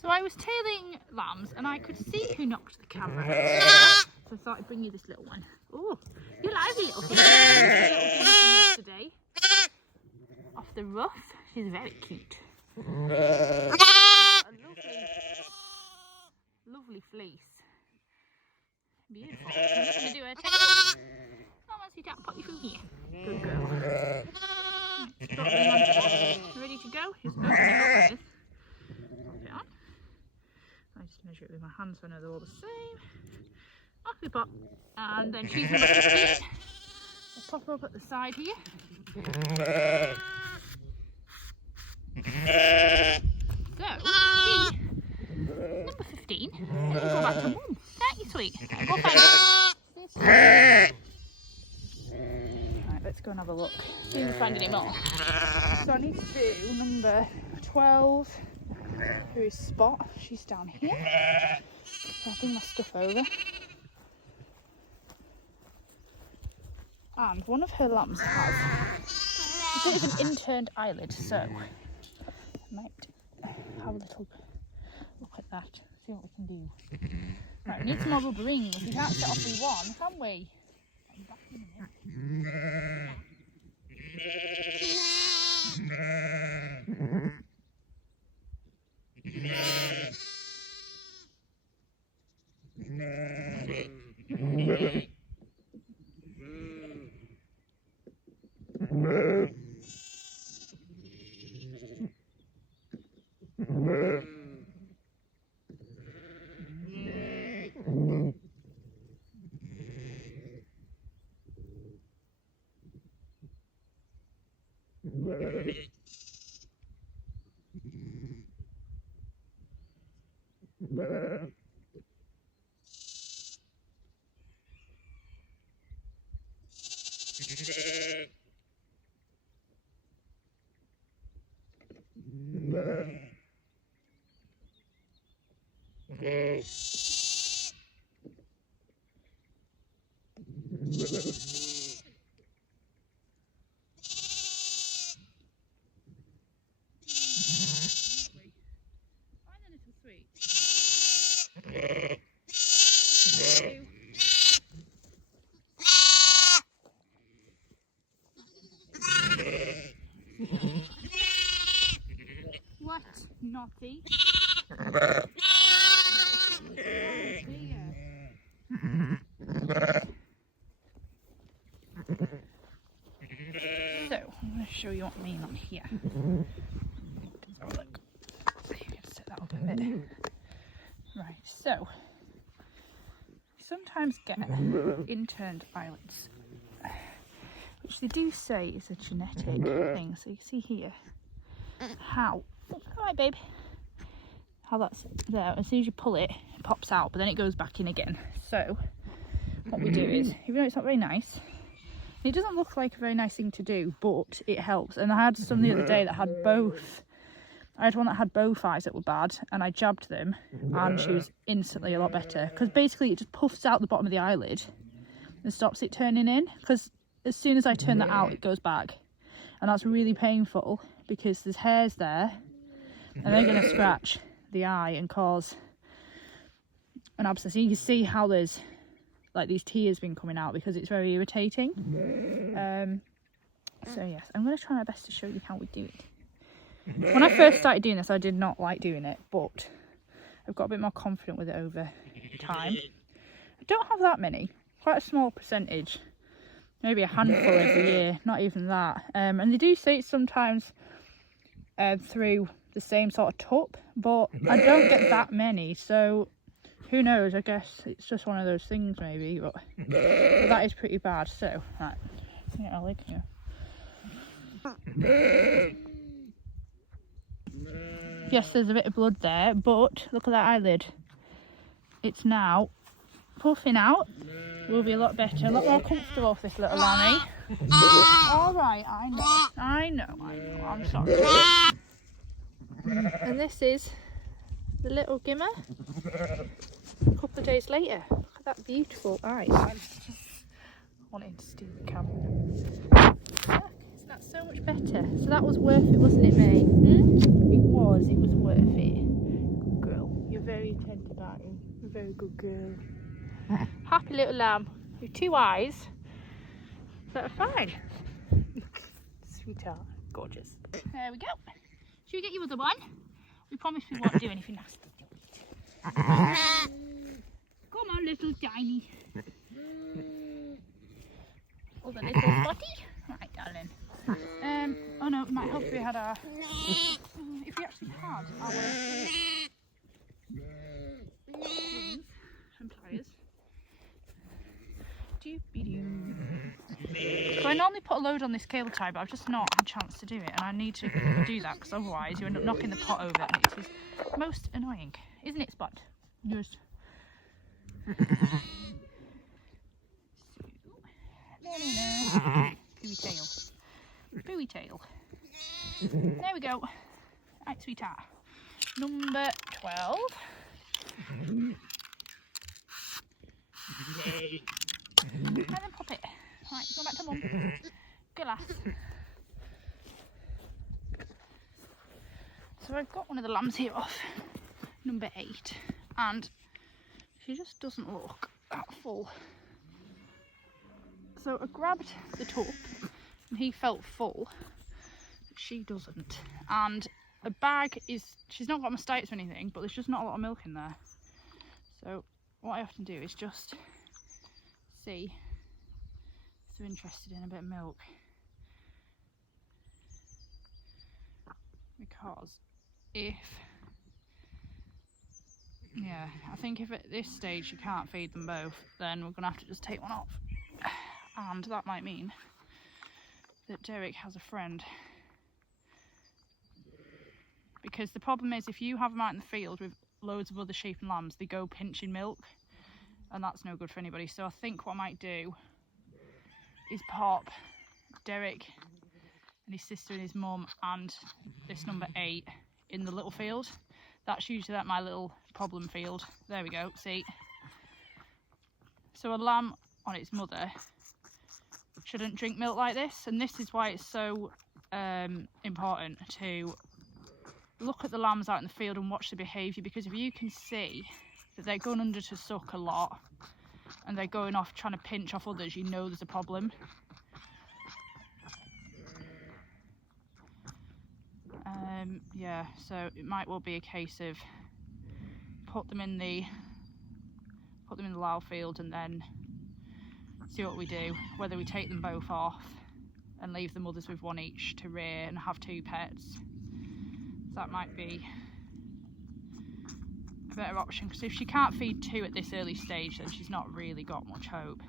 So I was tailing lambs and I could see who knocked the camera. So I thought I'd bring you this little one. Oh, you lively little thing. Yesterday, off the rough. She's very cute. A lovely fleece. Beautiful. I'm just going to do a test. Oh, sit down. Put you through here. Good girl. Right, got the lamp ready to go. Just open it up with. Pop it on. I just measure it with my hands so I know they're all the same. Off we pop. And then she's number 15. I'll pop her up at the side here. So, she, number 15, you go back to mum. Can't you, sweet? Okay, go find her. Right, let's go and have a look. See if we find any more. So I need to do number 12, who is Spot. She's down here. So I'll bring my stuff over. And one of her lambs has a bit of an interned eyelid, so I might have a little look at that, see what we can do. Right, we need some more rubber rings. We can't set off with one, can we? I'm back in a minute. What? Naughty? So, I'm going to show you what I mean on here. Oh, look. You can set that up a bit. Right, so you sometimes get interned eyelids, which they do say is a genetic thing. So you can see here how, alright babe, how that's there. As soon as you pull it, it pops out, but then it goes back in again. So what we do is, even though it's not very nice, it doesn't look like a very nice thing to do, but it helps. And I had some the other day that had both. I had one that had both eyes that were bad, and I jabbed them, and she was instantly a lot better. Because basically it just puffs out the bottom of the eyelid and stops it turning in. Because as soon as I turn that out, it goes back. And that's really painful, because there's hairs there, and they're going to scratch the eye and cause an abscess. You can see how there's like these tears been coming out because it's very irritating. So yes, I'm going to try my best to show you how we do it. When I first started doing this, I did not like doing it, but I've got a bit more confident with it over time. I don't have that many, quite a small percentage, maybe a handful every year, not even that. And they do say it's sometimes through the same sort of tup, but I don't get that many, so who knows, I guess it's just one of those things maybe, but that is pretty bad. So, right, let's get our leg here. Yes, there's a bit of blood there, but look at that eyelid. It's now puffing out Will be a lot better, a lot more comfortable for this little lammy. All right, I know, I'm sorry. And this is the little Gimmer. A couple of days later. Look at that beautiful eyes. I just wanted to steal the camera. Look, isn't that so much better? So that was worth it, wasn't it, May? It was worth it. Good girl. You're very attentive, aren't you? You're a very good girl. Happy little lamb with 2 eyes that are fine. Sweetheart, gorgeous. There we go. Should we get you other one? We promise we won't do anything nasty. Come on, little tiny. Oh, the little spotty. Right, darling. Oh no, it might help if we had our. If we actually had our rings and pliers. So I normally put a load on this cable tie, but I've just not had a chance to do it, and I need to do that because otherwise you end up knocking the pot over, and it is most annoying, isn't it, Spot? Yes. Pooey tail. Pooey tail. There we go. Right, sweetheart. Number 12. And then pop it. Right, go back to mum. Good lass. So I've got one of the lambs here off, number 8, and she just doesn't look that full. So I grabbed the top and he felt full, but she doesn't. And the bag is, she's not got mastitis or anything, but there's just not a lot of milk in there. So what I often do is just see if they're interested in a bit of milk, because I think if at this stage you can't feed them both, then we're gonna have to just take one off, and that might mean that Derek has a friend, because the problem is if you have them out in the field with loads of other sheep and lambs, they go pinching milk, and that's no good for anybody. So I think what I might do is pop Derek and his sister and his mum and this number 8 in the little field. That's usually like my little problem field. There we go, see. So a lamb on its mother shouldn't drink milk like this, and this is why it's so important to look at the lambs out in the field and watch the behaviour, because if you can see that they're going under to suck a lot and they're going off trying to pinch off others, you know there's a problem. Yeah, so it might well be a case of put them in the loud field and then see what we do, whether we take them both off and leave the mothers with one each to rear and have 2 pets. That might be a better option, because if she can't feed 2 at this early stage, then she's not really got much hope.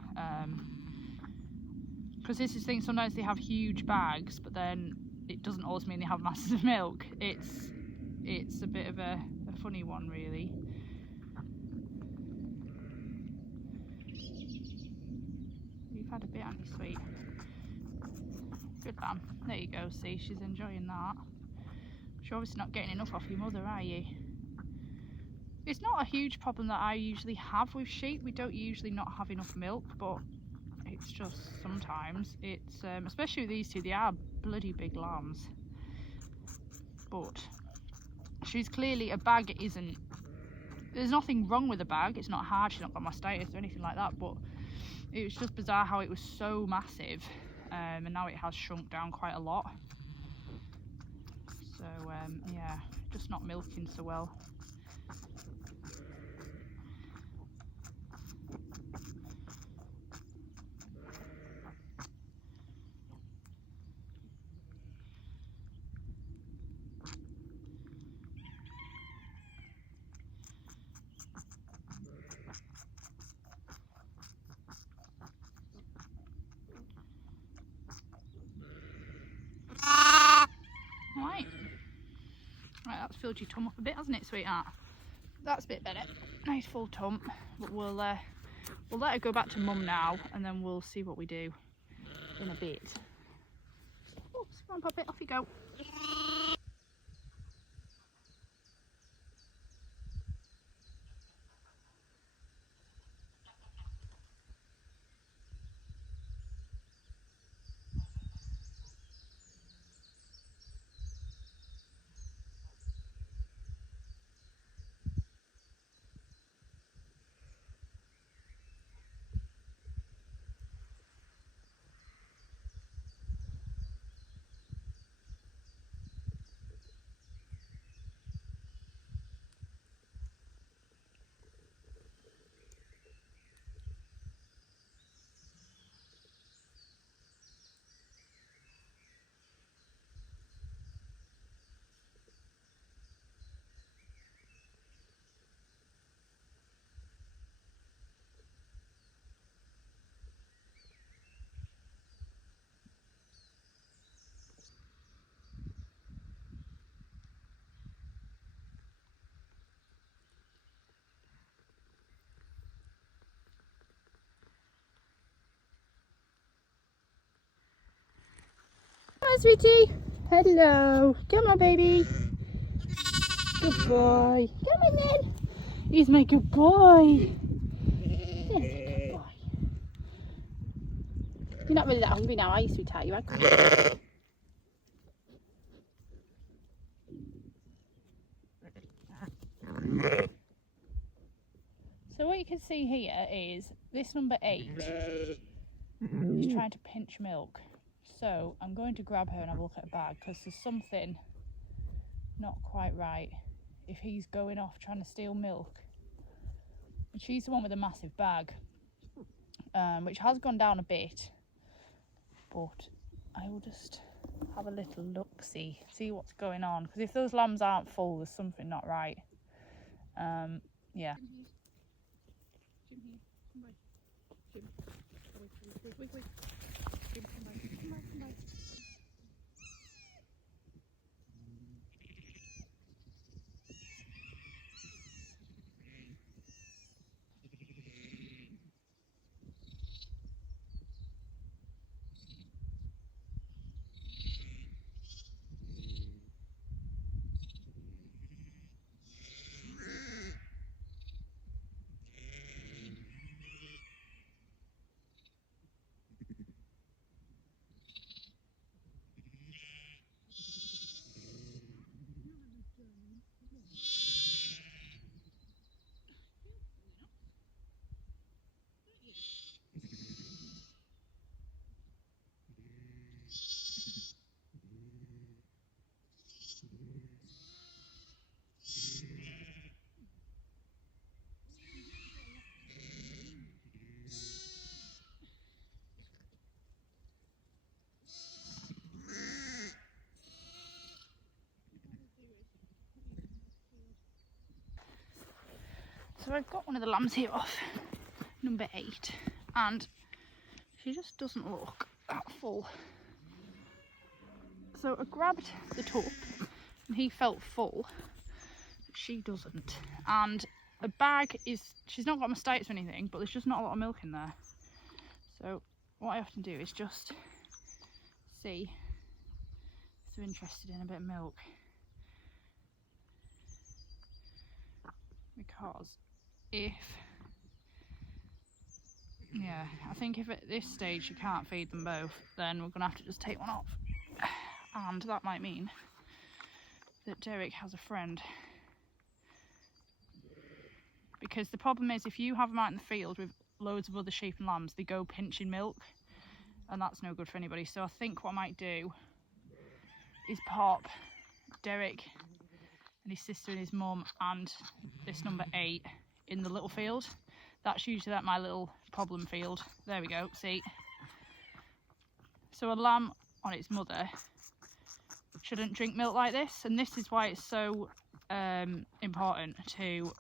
Because this is the thing, sometimes they have huge bags, but then it doesn't always mean they have masses of milk. It's a bit of a funny one, really. You've had a bit, haven't you, sweet? Good lamb. There you go, see, she's enjoying that. You're obviously not getting enough off your mother, are you? It's not a huge problem that I usually have with sheep. We don't usually not have enough milk, but it's just sometimes it's especially with these 2, they are bloody big lambs. But she's clearly, a bag isn't, there's nothing wrong with the bag, it's not hard, she's not got mastitis or anything like that, but it was just bizarre how it was so massive, and now it has shrunk down quite a lot. So yeah, just not milking so well. Right, that's filled your tum up a bit, hasn't it, sweetheart? That's a bit better. Nice full tum, but we'll we'll let her go back to mum now, and then we'll see what we do in a bit. Oops, come on, Poppet, off you go. Hi, sweetie. Hello. Come on, baby. Good boy. Come on then. He's my good boy. There's a good boy. You're not really that hungry now, are you, sweetheart? You are. So what you can see here is this number 8 is trying to pinch milk. So I'm going to grab her and have a look at her bag, because there's something not quite right if he's going off trying to steal milk. And she's the one with a massive bag, which has gone down a bit, but I will just have a little look, see what's going on, because if those lambs aren't full, there's something not right. Yeah. So I've got one of the lambs here off number 8, and she just doesn't look that full. So I grabbed the top and he felt full, but she doesn't. And the bag is, she's not got mastitis or anything, but there's just not a lot of milk in there. So what I often do is just see if they're interested in a bit of milk. Because I think if at this stage you can't feed them both, then we're going to have to just take one off. And that might mean that Derek has a friend. Because the problem is, if you have them out in the field with loads of other sheep and lambs, they go pinching milk, and that's no good for anybody. So I think what I might do is pop Derek and his sister and his mum and this number 8 in the little field. That's usually my little problem field. There we go, see? So a lamb on its mother shouldn't drink milk like this, and this is why it's so important to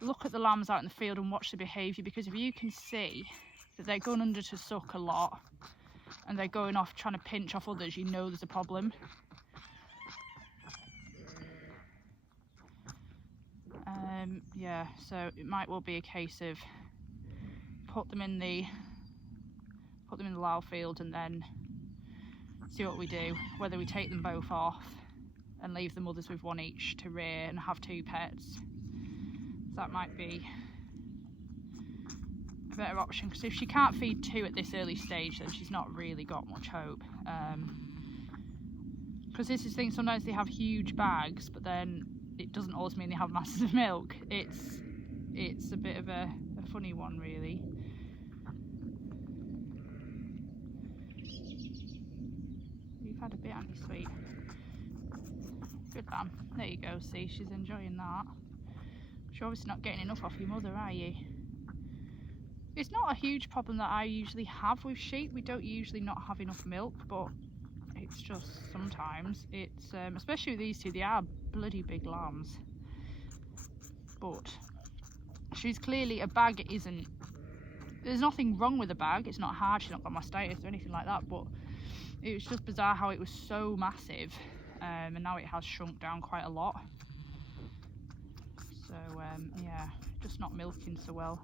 look at the lambs out in the field and watch the behaviour, because if you can see that they're going under to suck a lot and they're going off trying to pinch off others, you know there's a problem. Yeah, so it might well be a case of put them in the lao field and then see what we do, whether we take them both off and leave the mothers with one each to rear and have 2 pets. That might be a better option, because if she can't feed 2 at this early stage, then she's not really got much hope. Because this is the thing, sometimes they have huge bags, but then it doesn't always mean they have masses of milk. It's a bit of a funny one, really. You've had a bit, haven't you, sweet? Good lamb. There you go, see, she's enjoying that. You're obviously not getting enough off your mother, are you? It's not a huge problem that I usually have with sheep. We don't usually not have enough milk, but it's just sometimes it's especially with these 2, they are bloody big lambs. But she's clearly, a bag isn't, there's nothing wrong with the bag, it's not hard, she's not got mastitis or anything like that, but it was just bizarre how it was so massive, and now it has shrunk down quite a lot. So yeah, just not milking so well.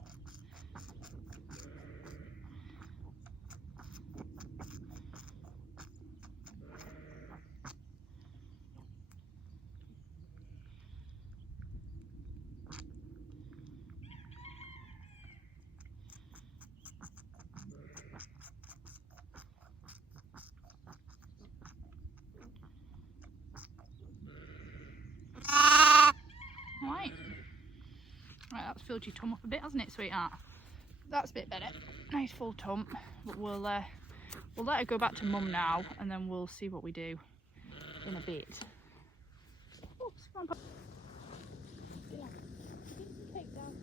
Right, that's filled your tum up a bit, hasn't it, sweetheart? That's a bit better. Nice full tum. But we'll let her go back to mum now, and then we'll see what we do in a bit. Oops, come on, yeah. Take down.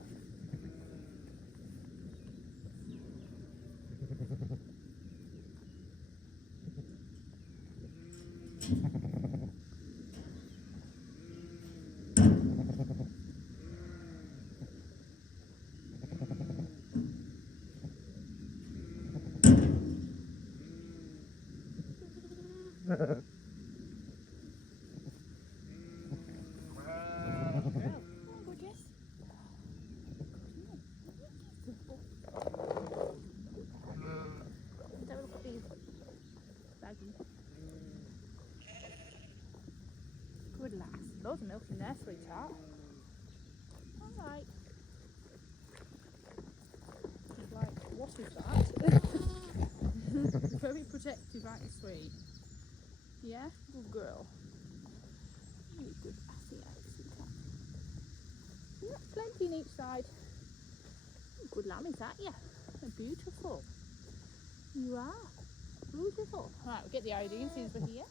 Good lass. Loads of milk in there, sweetheart. Alright. She's like, what is that? Very protective, aren't you, sweet? Yeah? Good girl. Really good assy, sweetheart. Yeah, plenty in each side. Good lamb, is that you? Beautiful. You are. Beautiful. Right, we'll get the iodine since we're here.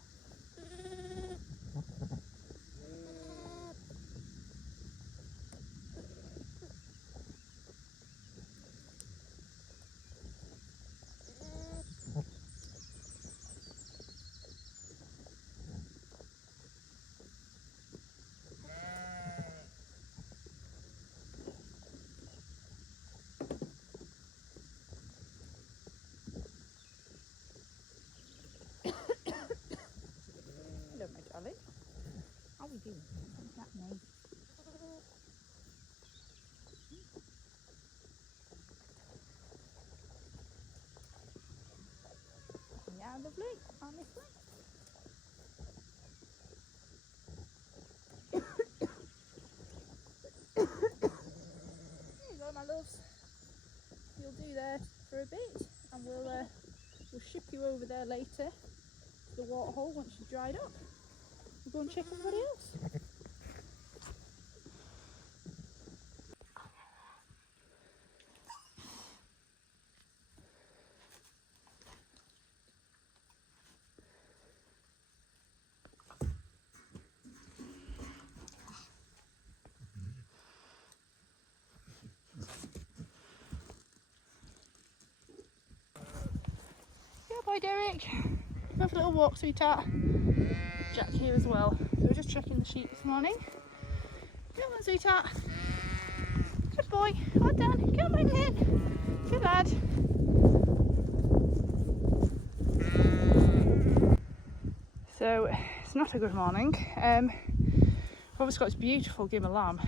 Hello, my darling. How are we doing? What's that name? Yeah, lovely. Honestly. There you go, my loves. You'll do there for a bit, and we'll ship you over there later to the waterhole once you've dried up. We'll go and check everybody else. Bye, Derek. Have a little walk, sweetheart. Jack here as well. So we're just checking the sheep this morning. Come on, sweetheart. Good boy. Well done. Come on in. Good lad. So it's not a good morning. I've obviously got this beautiful gimmer lamb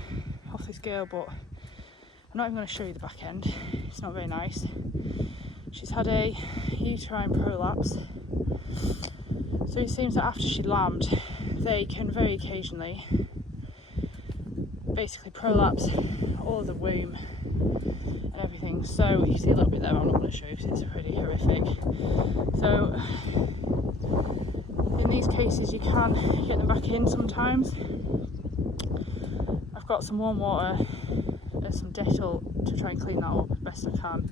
off this girl, but I'm not even going to show you the back end, it's not very nice. She's had a uterine prolapse, so it seems that after she lambed, they can very occasionally basically prolapse all of the womb and everything. So you see a little bit there, I'm not going to show you because it's pretty horrific. So in these cases you can get them back in sometimes. I've got some warm water and some Dettol to try and clean that up as best I can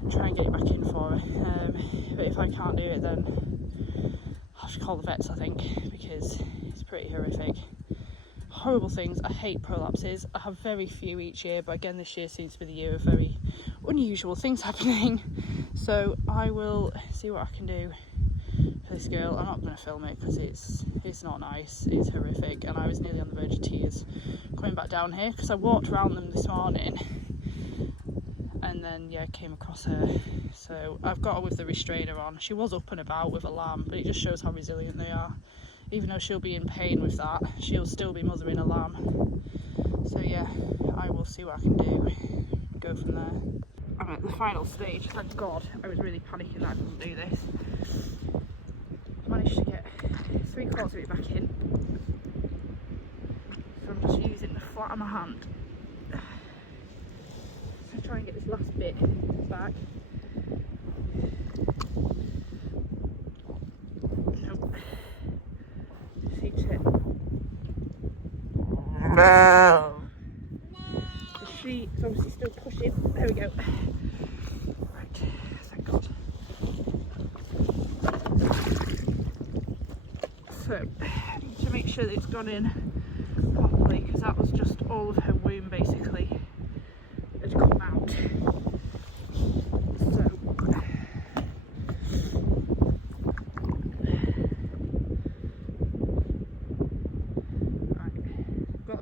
and try and get it back in for her. But if I can't do it, then I'll have to call the vets, I think, because it's pretty horrific. Horrible things. I hate prolapses. I have very few each year, but again this year seems to be the year of very unusual things happening. So I will see what I can do for this girl. I'm not going to film it because it's not nice, it's horrific, and I was nearly on the verge of tears coming back down here because I walked around them this morning and then yeah, came across her. So I've got her with the restrainer on. She was up and about with a lamb, but it just shows how resilient they are. Even though she'll be in pain with that, she'll still be mothering a lamb. So yeah, I will see what I can do, go from there. I'm at the final stage, thank God. I was really panicking that I couldn't do this. Managed to get 3/4 of it back in. So I'm just using the flat of my hand to try and get this last bit back. Nope. So she is obviously still pushing. There we go. Right, thank God. So I need to make sure that it's gone in properly because that was just all of her womb basically had come out. So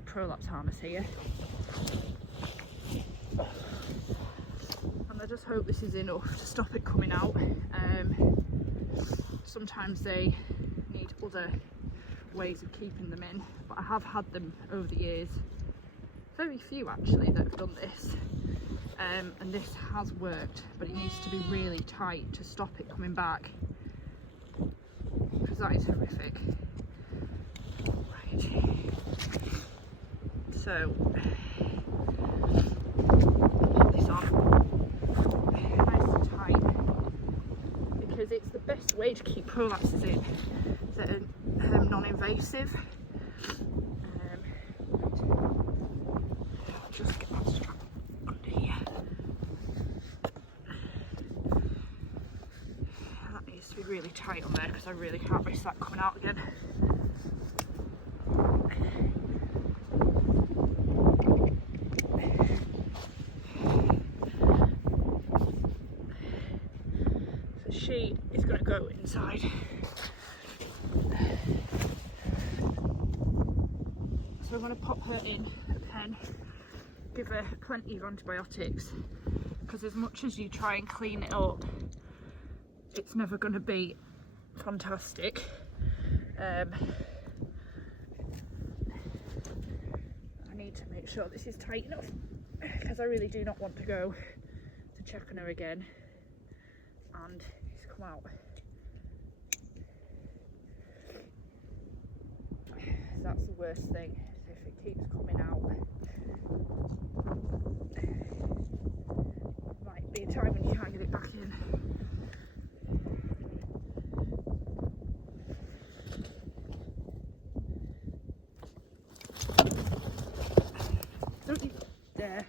prolapse harness here, and I just hope this is enough to stop it coming out. Sometimes they need other ways of keeping them in, but I have had them over the years, very few actually, that have done this, and this has worked, but it needs to be really tight to stop it coming back because that is horrific. Right. So, put this on nice and tight because it's the best way to keep prolapses in that are non-invasive. I'll just get that strap under here. That needs to be really tight on there because I really can't risk that coming out again. She is going to go inside. So I'm going to pop her in a pen, give her plenty of antibiotics, because as much as you try and clean it up, it's never going to be fantastic. I need to make sure this is tight enough because I really do not want to go to check on her again and it's come out. That's the worst thing, if it keeps coming out. Might be a time when you can't get it back in. Don't you dare.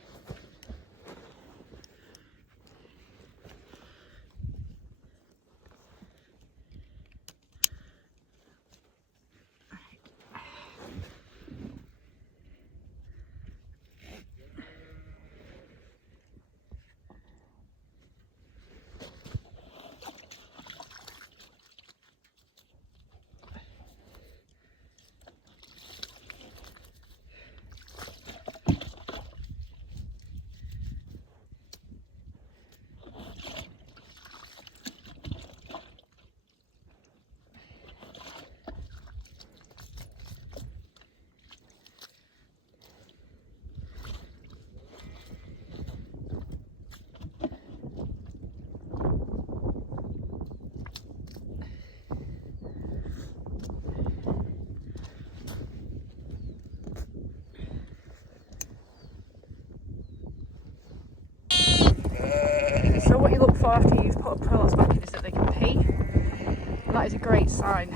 is a great sign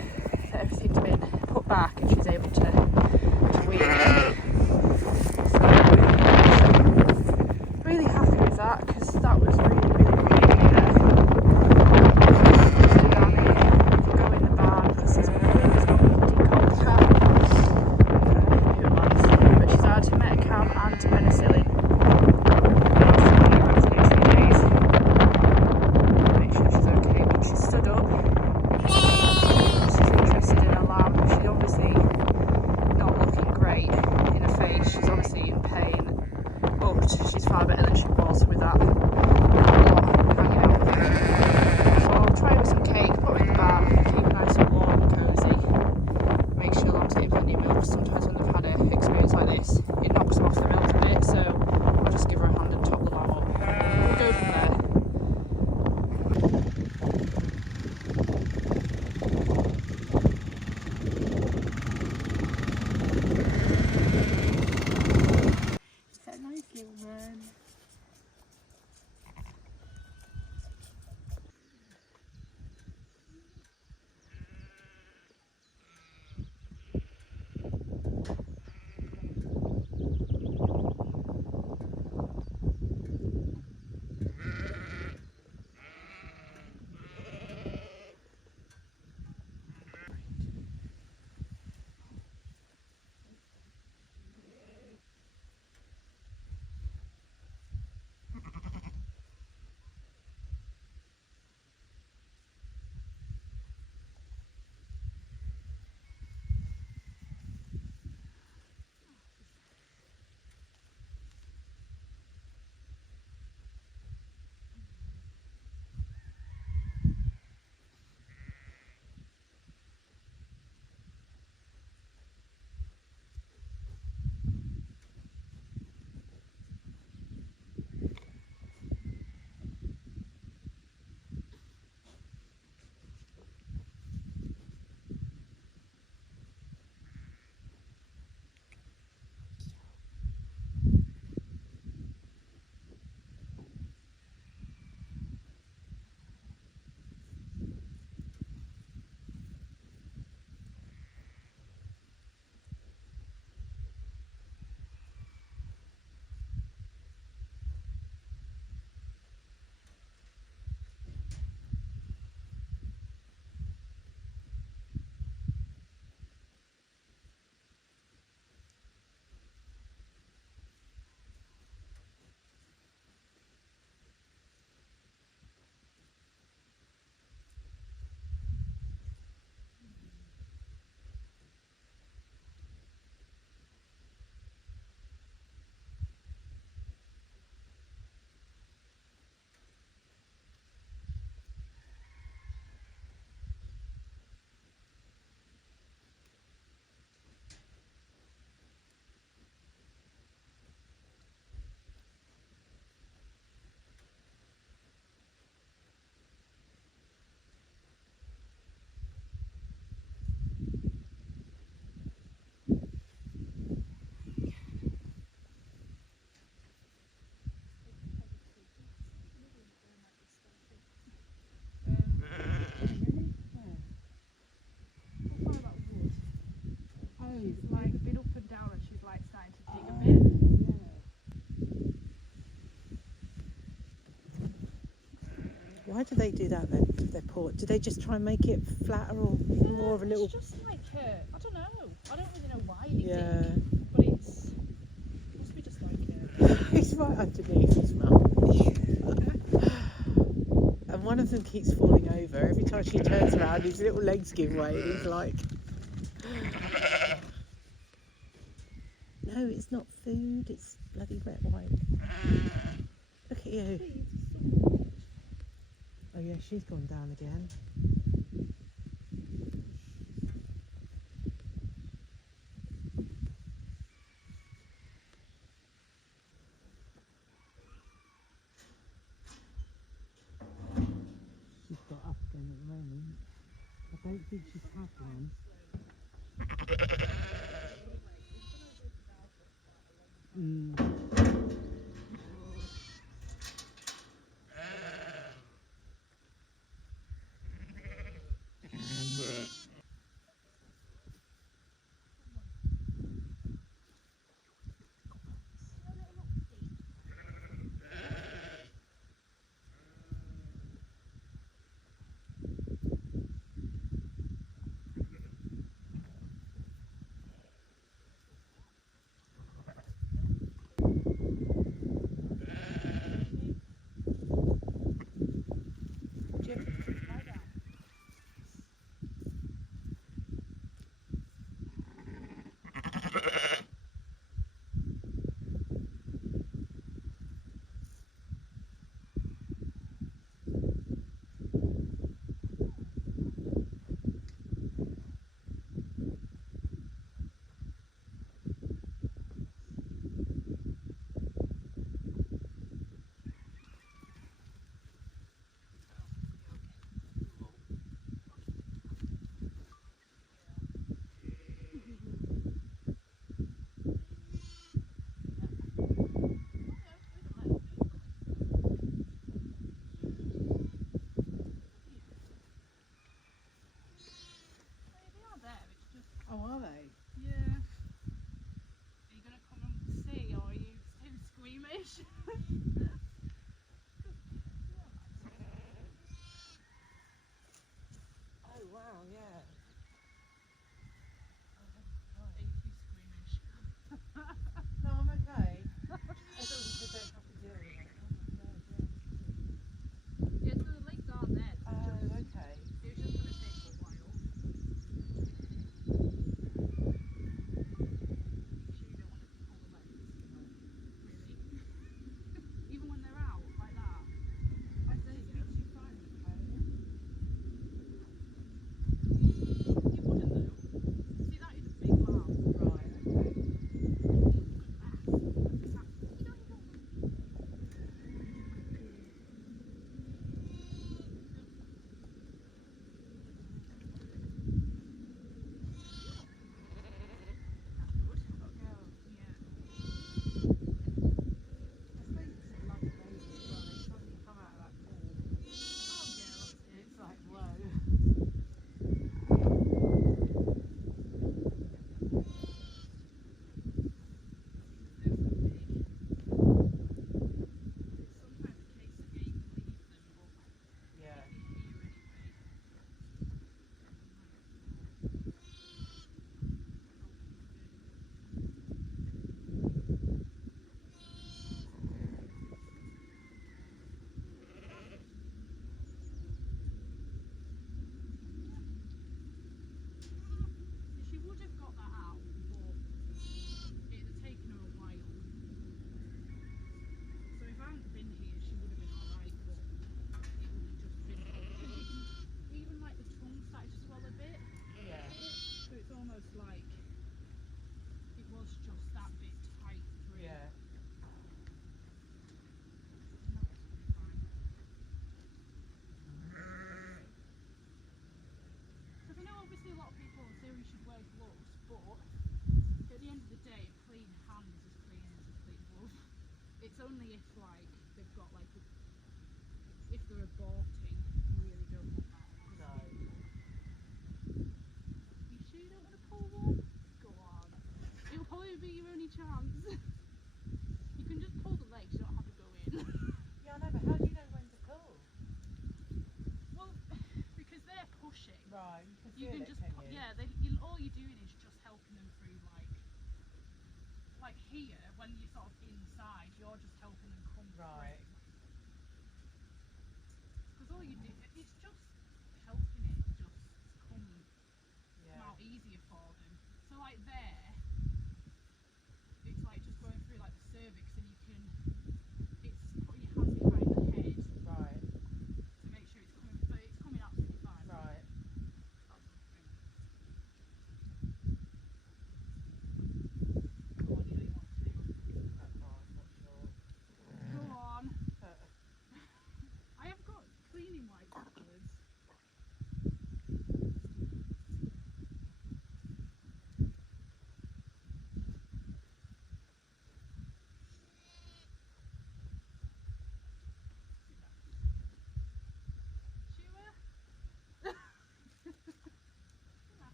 that everything's been put back and she's able to wean it. So really happy with that, because that was really go in the van because there's not decold cat. But she's had Metacam and penicillin. Make sure she's okay, but she's stood up. She's interested in her lamb. She's obviously not looking great in her face. She's obviously in pain, but she's far better than she was with that hanging out with her. So I'll try with some cake, put her in the van, keep her nice and warm and cosy. Make sure lambs get plenty of milk. Sometimes when they've had an experience like this, it knocks them off the milk a bit, so I'll just give her a hand and top the lamb up. We'll go from there. Is that nice little man? She's like been up and down and she's like starting to dig a bit. Why do they do that then? If they're poor, do they just try and make it flatter or more of a little? It's just like I don't know. I don't really know why you Yeah. think, but must be just like It's right underneath his mouth. And one of them keeps falling over. Every time she turns around, his little legs give way and he's like... No, it's not food, it's bloody wet wipe. Look at you. Oh yeah, she's gone down again. She's got up again at the moment. I don't think she's had one. it's only if like they've got like if they're aborting, you really don't want that. No. You sure you don't want to pull one? Go on. It'll probably be your only chance. You can just pull the legs, you don't have to go in. Yeah, I know, but how do you know when to pull? Well, because they're pushing. Right, You can just can you? yeah. All you're doing is just helping them through like here when you're sort of inside, you're just helping them come Right. through. Because all you do, it's just helping it just come out easier for them. So like there, it's like just going through like the cervix, and you can, it's put your hands behind the head, Right. to make sure it's coming, but it's coming absolutely fine. Right. Go on, you know you want to. I'm not sure. Go on. I have got cleaning wipes afterwards.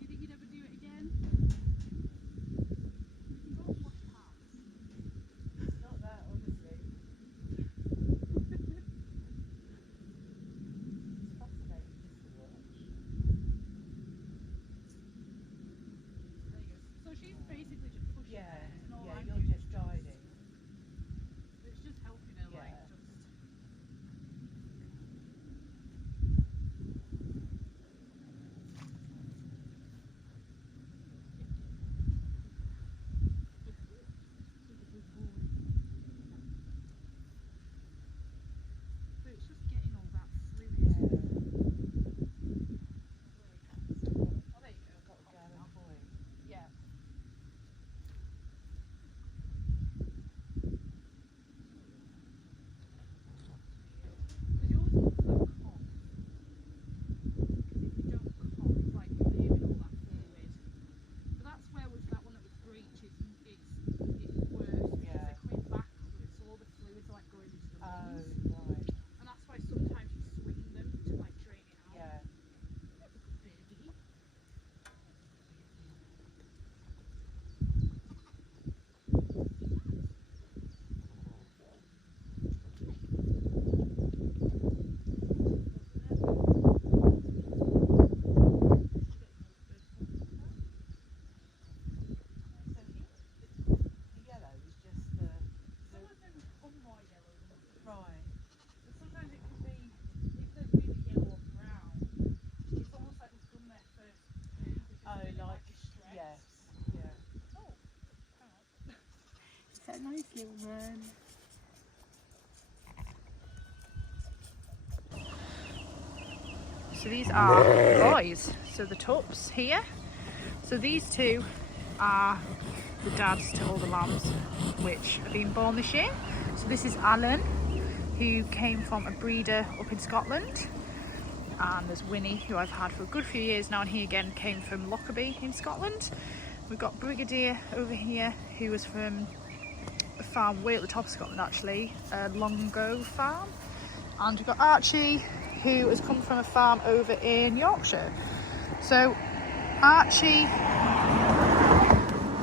You think you'd ever do it again? You go and wash your hands. It's not that, honestly. It's fascinating just to watch. There you go. So she's basically just pushing Yeah, there, and all yeah, I'm you're doing just is guiding. it's just helping her like Yeah. just. So it's just getting all that fluid. Yeah. Oh, there you go. Got a gallon point. Yeah. Because you always want that cough. Because if you don't cough, it's like you're leaving all that fluid. But that's where with that one that was breech, it's worse because Yeah. they're coming backwards, so all the fluids are like going into the lungs. Right. And that's why sometimes you swing them to like drain it out. Yeah. That's a good baby. So the yellow is just the Some of them become more yellow than others. right. So sometimes it can be, if they're really yellow or brown, it's almost like they've done their first poo because they've been in like distress. yes, yeah. Oh, hang on. Is that a nice little man? So these are boys. So the tups here. So these two are the dads to all the lambs which have been born this year. So this is Alan, who came from a breeder up in Scotland. And there's Winnie, who I've had for a good few years now, and he again came from Lockerbie in Scotland. We've got Brigadier over here, who was from a farm way at the top of Scotland actually, Longo farm. And we've got Archie, who has come from a farm over in Yorkshire. So Archie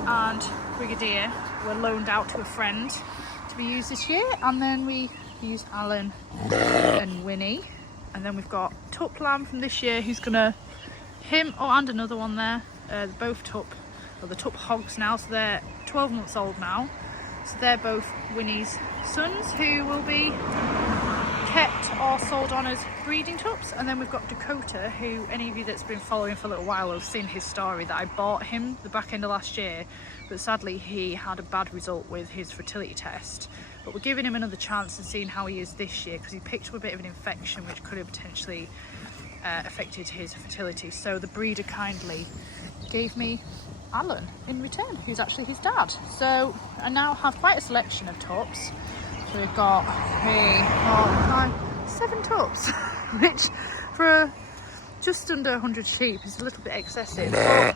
and Brigadier were loaned out to a friend to be used this year, and then we used Alan and Winnie. And then we've got Tup Lamb from this year, who's gonna, and another one there, they're both Tup, or the Tup Hogs now, so they're 12 months old now. So they're both Winnie's sons, who will be kept or sold on as breeding tups. And then we've got Dakota, who any of you that's been following for a little while have seen his story, that I bought him the back end of last year, but sadly he had a bad result with his fertility test. But we're giving him another chance and seeing how he is this year, because he picked up a bit of an infection which could have potentially affected his fertility. So the breeder kindly gave me Alan in return, who's actually his dad. So I now have quite a selection of tups. So we've got 7 tubs, which for just under 100 sheep is a little bit excessive. But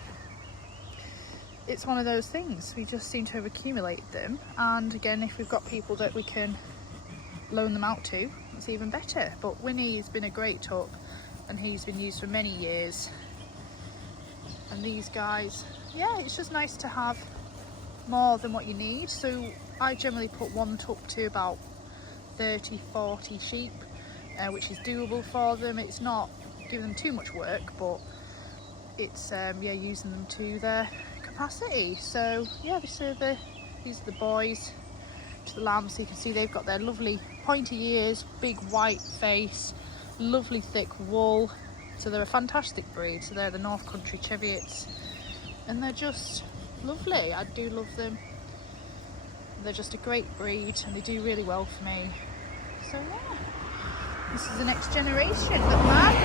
it's one of those things, we just seem to have accumulated them, and again, if we've got people that we can loan them out to, it's even better. But Winnie's been a great tup, and he's been used for many years. And these guys, yeah, it's just nice to have more than what you need. So I generally put one tup to about 30-40 sheep, which is doable for them. It's not giving them too much work, but it's yeah, using them to their capacity. So yeah, these are the boys to the lambs. So you can see they've got their lovely pointy ears, big white face, lovely thick wool. So they're a fantastic breed. So they're the North Country Cheviots, and they're just lovely. I do love them. They're just a great breed, and they do really well for me. So yeah, this is the next generation. Look, man.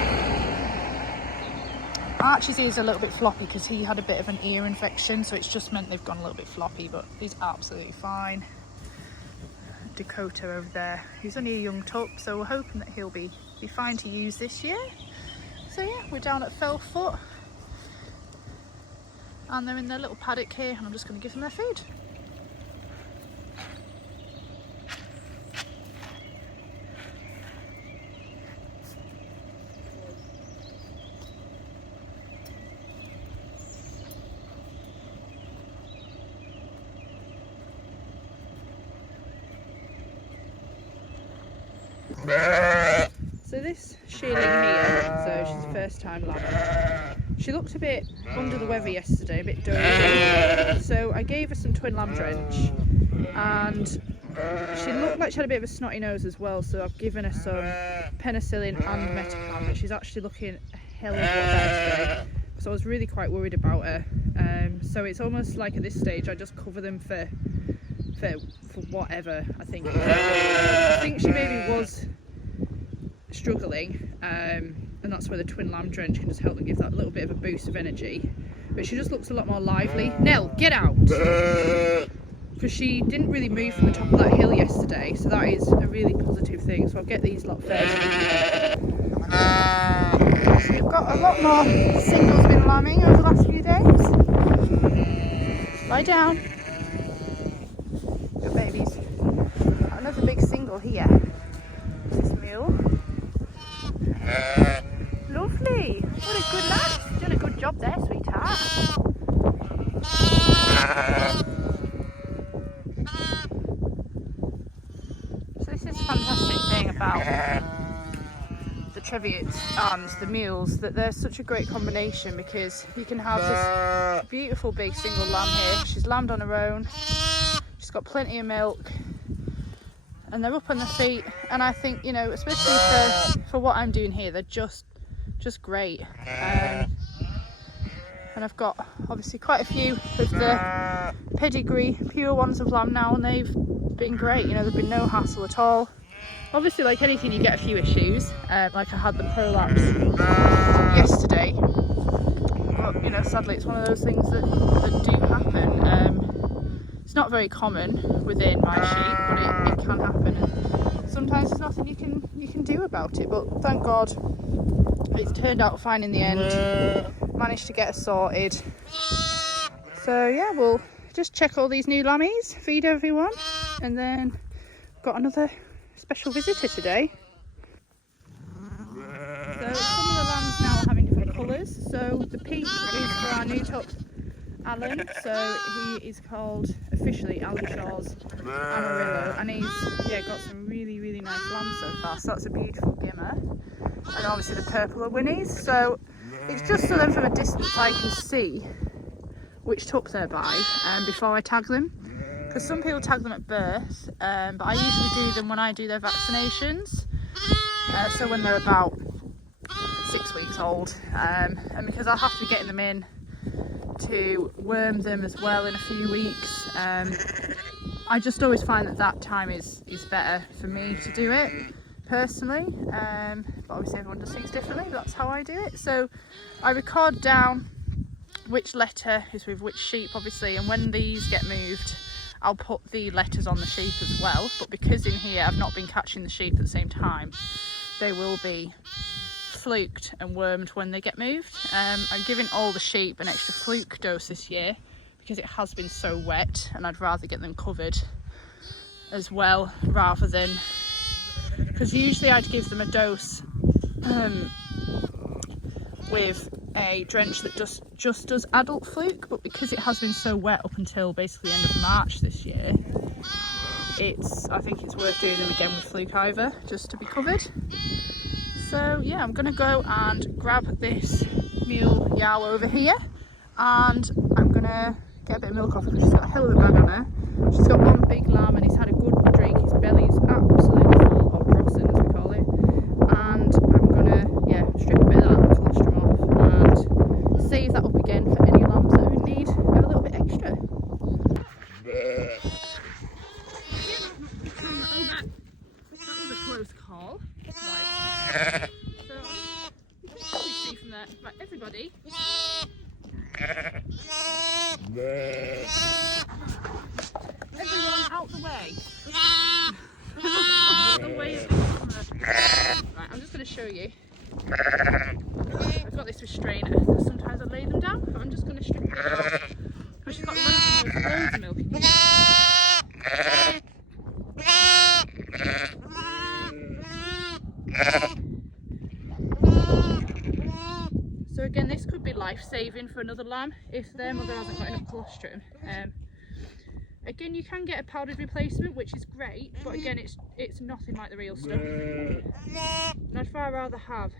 Archie's ears are a little bit floppy because he had a bit of an ear infection, so it's just meant they've gone a little bit floppy, but he's absolutely fine. Dakota over there, he's only a young tup, so we're hoping that he'll be fine to use this year. So yeah, we're down at Fell Foot, and they're in their little paddock here, and I'm just going to give them their food. So this shearling here, so she's a first time lamb. She looked a bit under the weather yesterday, a bit dozy. So I gave her some twin lamb drench, and she looked like she had a bit of a snotty nose as well, so I've given her some penicillin and Metacam, but she's actually looking a hell of a lot better today. So I was really quite worried about her. So it's almost like at this stage I just cover them for whatever, I think. I think she maybe was struggling, and that's where the twin lamb drench can just help them give that little bit of a boost of energy. But she just looks a lot more lively. Nell, get out! Because she didn't really move from the top of that hill yesterday, so that is a really positive thing. So I'll get these lot fed. So we've got a lot more singles been lambing over the last few days. Lie down. Good babies. Another big single here. This is mule. Lovely. What a good lad. You've done a good job there, sweetheart. So this is a fantastic thing about the Cheviots and the mules, that they're such a great combination, because you can have this beautiful big single lamb here. She's lambed on her own. She's got plenty of milk, and they're up on their feet, and I think, you know, especially for what I'm doing here, they're just great. And I've got obviously quite a few of the pedigree pure ones of lamb now, and they've been great. You know, there's been no hassle at all. Obviously, like anything, you get a few issues, like I had the prolapse yesterday, but you know, sadly it's one of those things that do happen. It's not very common within my sheep, but it can happen, and sometimes there's nothing you can do about it. But thank God it's turned out fine in the end. Managed to get her sorted. So yeah, we'll just check all these new lammies, feed everyone, and then got another special visitor today. So some of the lambs now are having different colours. So the pink is for our new tup, Alan. So he is called officially Alan Shaw's Amarillo, and he's got some really nice lambs so far. So that's a beautiful gimmer, and obviously the purple are Winnie's. So it's just so then from a distance I can see which tup they're by before I tag them. Because some people tag them at birth, but I usually do them when I do their vaccinations, so when they're about 6 weeks old, and because I'll have to be getting them in to worm them as well in a few weeks, I just always find that time is better for me to do it personally, but obviously everyone does things differently, but that's how I do it. So I record down which letter is with which sheep, obviously, and when these get moved I'll put the letters on the sheep as well, but because in here I've not been catching the sheep at the same time, they will be fluked and wormed when they get moved. I'm giving all the sheep an extra fluke dose this year because it has been so wet, and I'd rather get them covered as well, rather than, because usually I'd give them a dose with a drench that just does adult fluke, but because it has been so wet up until basically the end of March this year, I think it's worth doing them again with fluke either, just to be covered. So yeah, I'm gonna go and grab this mule yow over here, and I'm gonna get a bit of milk off her. She's got a hell of a bag on her. She's got one big lamb and he's had a good drink. His belly's absolutely full of grossin, as we call it. And I'm gonna, yeah, strip a bit of that colostrum off and save that up again for any lambs that we need a little bit extra. That was a close call. Right. So, you can probably see from there. Right, everybody. Everyone out the way. Out the way of the camera. Right, I'm just going to show you. I've got this restrainer, so sometimes I lay them down, but I'm just going to strip it off. Because she's got loads of milk in here. So again, this could be life-saving for another lamb if their mother hasn't got enough colostrum. Again, you can get a powdered replacement, which is great, but again, it's nothing like the real stuff. And I'd far rather have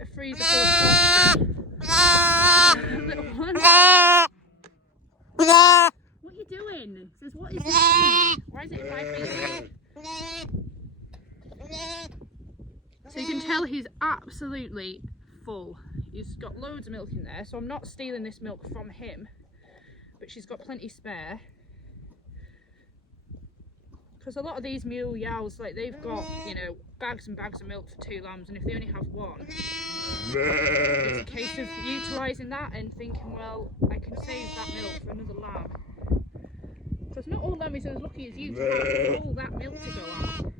a freezer full of colostrum. Little one. What are you doing? Says, what is this? Why is it in my face? So you can tell he's absolutely full. He's got loads of milk in there, so I'm not stealing this milk from him, but she's got plenty spare. Because a lot of these mule yows, like, they've got, you know, bags and bags of milk for 2 lambs, and if they only have 1, it's a case of utilising that and thinking, well, I can save that milk for another lamb. Because not all lamb is as lucky as you to have all that milk to go on.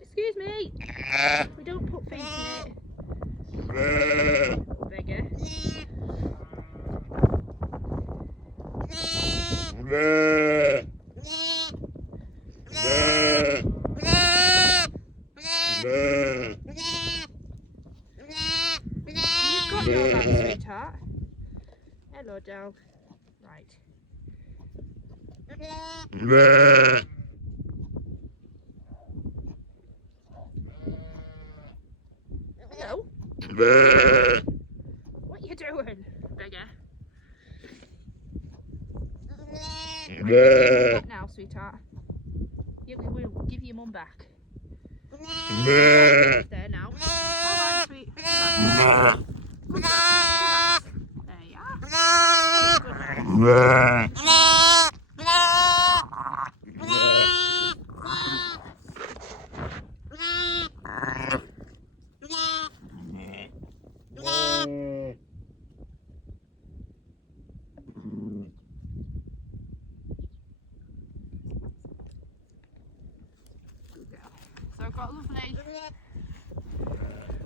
Excuse me, we don't put feet in it. Beggar. You've got your back, sweetheart. Hello, dog. Right. Hello. What are you doing, beggar? What now, sweetheart? We'll give your mum back. There now. Alright, sweet. There you are. So I've got a lovely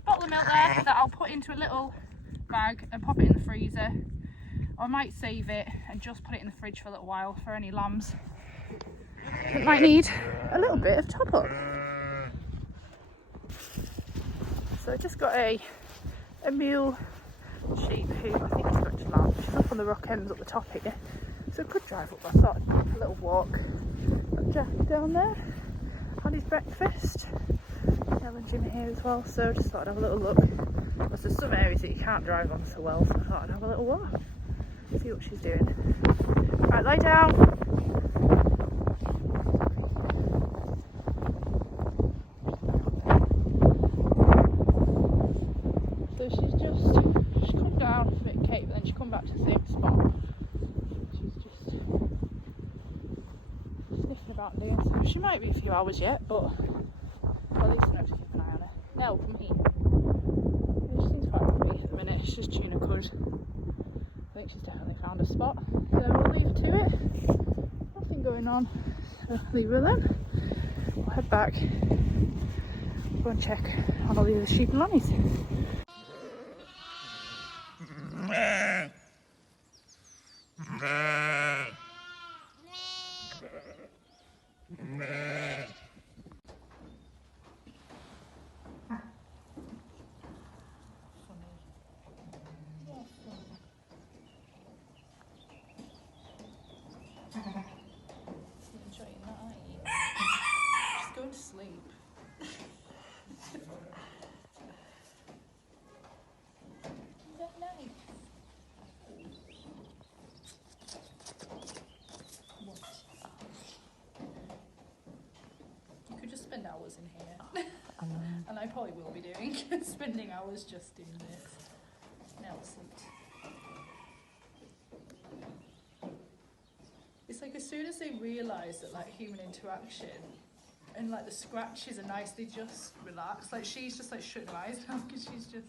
bottle of milk there that I'll put into a little bag and pop it in the freezer. Or I might save it and just put it in the fridge for a little while for any lambs that might need a little bit of top up. So I just got a mule sheep who I think is going to lamb. She's up on the rock ends up the top here, so I could drive up. I thought I'd take a little walk. Got Jack down there, had his breakfast. Ella and Jim here as well, so just thought I'd have a little look. There's some areas that you can't drive on so well, so I thought I'd have a little walk, see what she's doing. Right, lie down. So she's come down a bit cake, but then she come back to the same spot. She's just sniffing about doing something. She might be a few hours yet, but at least I know to keep an eye on her. Nell, come here. She seems quite happy at the minute. She's just chewing a cud. I think she's definitely found a spot. So we'll leave her to it. Nothing going on. So leave her alone. We'll head back. Go and check on all the other sheep and lammies. Enjoying that, aren't you? Just going to sleep. That nice. What? You could just spend hours in here. And I probably will be doing spending hours just doing this. Now sleep. It's like as soon as they realise that like human interaction and like the scratches are nice, they just relax. Like she's just like shutting her eyes now because she's just